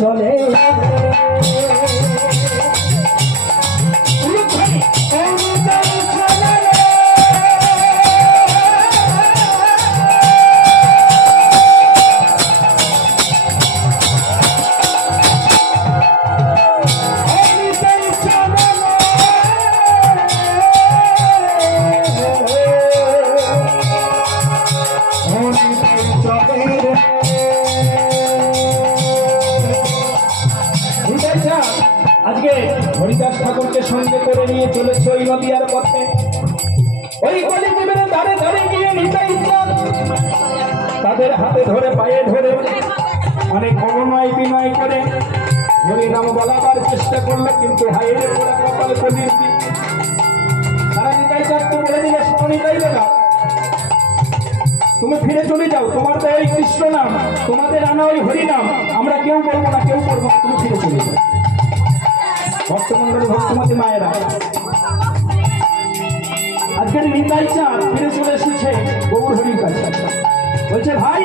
চলে আজকে হরিদাস ঠাকুরকে সঙ্গে করে নিয়ে চলেছে ওই নদীয়ার পথে। ওই কলিযুগের ধারে ধারে গিয়ে নিতাই চাঁদ তাদের হাতে ধরে পায়ে ধরে অনেক অনয় বিনয় করে হরিনাম বলাবার চেষ্টা করলো, কিন্তু হাইরে ওরা কপাল কলির কি তারা নিতাই চাঁদকে বলে দিলে, শোনো নিতাই দাদা, তুমি ফিরে চলে যাও, তোমার তো ওই কৃষ্ণ নাম, তোমাদের আনা ওই হরিনাম আমরা কেউ বলবো না, কেউ করবো না, তুমি ফিরে চলে যাও। ভক্তমন্ডলী ভক্তমতী মায়েরা, আজকের নিতাই চাঁদ ফিরে চলে এসেছে গৌর হরির কাছে। বলছে, ভাই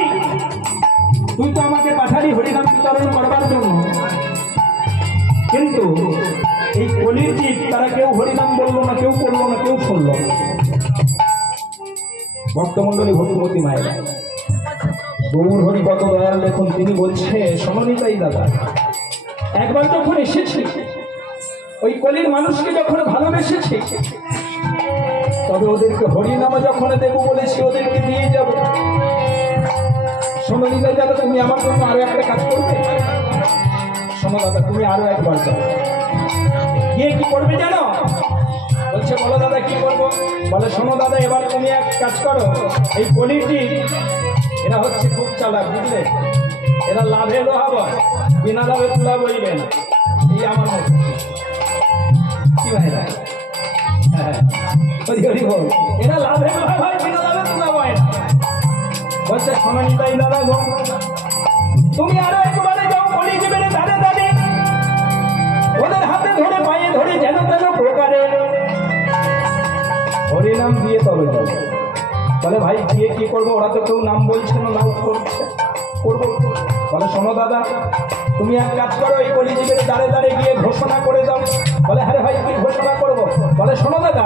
তুই তো আমাকে পাঠালি হরিনাম বিতরণ করবার জন্য, কিন্তু এই কলির জীব তারা কেউ হরিনাম বললো না, কেউ করলো না, কেউ শুনলো না। ভক্তমন্ডলী ভক্তমতী মায়েরা, গৌর হরি কত দয়াল দেখুন, তিনি বলছে, শোনো নিতাই দাদা, একবার যখন এসেছি ওই কলির মানুষকে যখন ভালোবেসেছি, তবে ওদেরকে হরিনামে যখন দেবো বলেছি ওদেরকে দিয়ে যাব। শোনো নিতাই দাদা, তুমি আমার জন্য আরো একটা কাজ করবে। শোনো দাদা, তুমি আরো একবার যাও, গিয়ে কি করবে জানো? বলছে, বলো দাদা কি করবো? বলে, শোনো দাদা, এবার তুমি এক কাজ করো, এই কলিটি এরা হচ্ছে খুব চালাক, বুঝলে, এরা লাভে লোহাবো, বিনা লাভে তুলা বইবে না, এই আমার মতো কি ভাইরা, হ্যাঁ বল, এরা লাভে লোহা হয়, বিনা লাভে তুলা বয় না। বলছে, শোনো নিতাই দাদা গো, তুমি আরো একবারে যাও কলিযুগের ধারে ধারে, ওদের হাতে ধরে পায়ে ধরে যেন তেন প্রকারে হরিনাম দিয়ে তবে যাবে। বলে, ভাই গিয়ে কি করবো? ওরা তো কেউ নাম বলছে না, নাম করছে, করবো। বলে, শোনো দাদা, তুমি এক কাজ করো, এই কলিযুগের দাঁড়ে দাঁড়ে গিয়ে ঘোষণা করে দাও। বলে, হ্যাঁ ভাই কি ঘোষণা করবো? বলে, শোনো দাদা,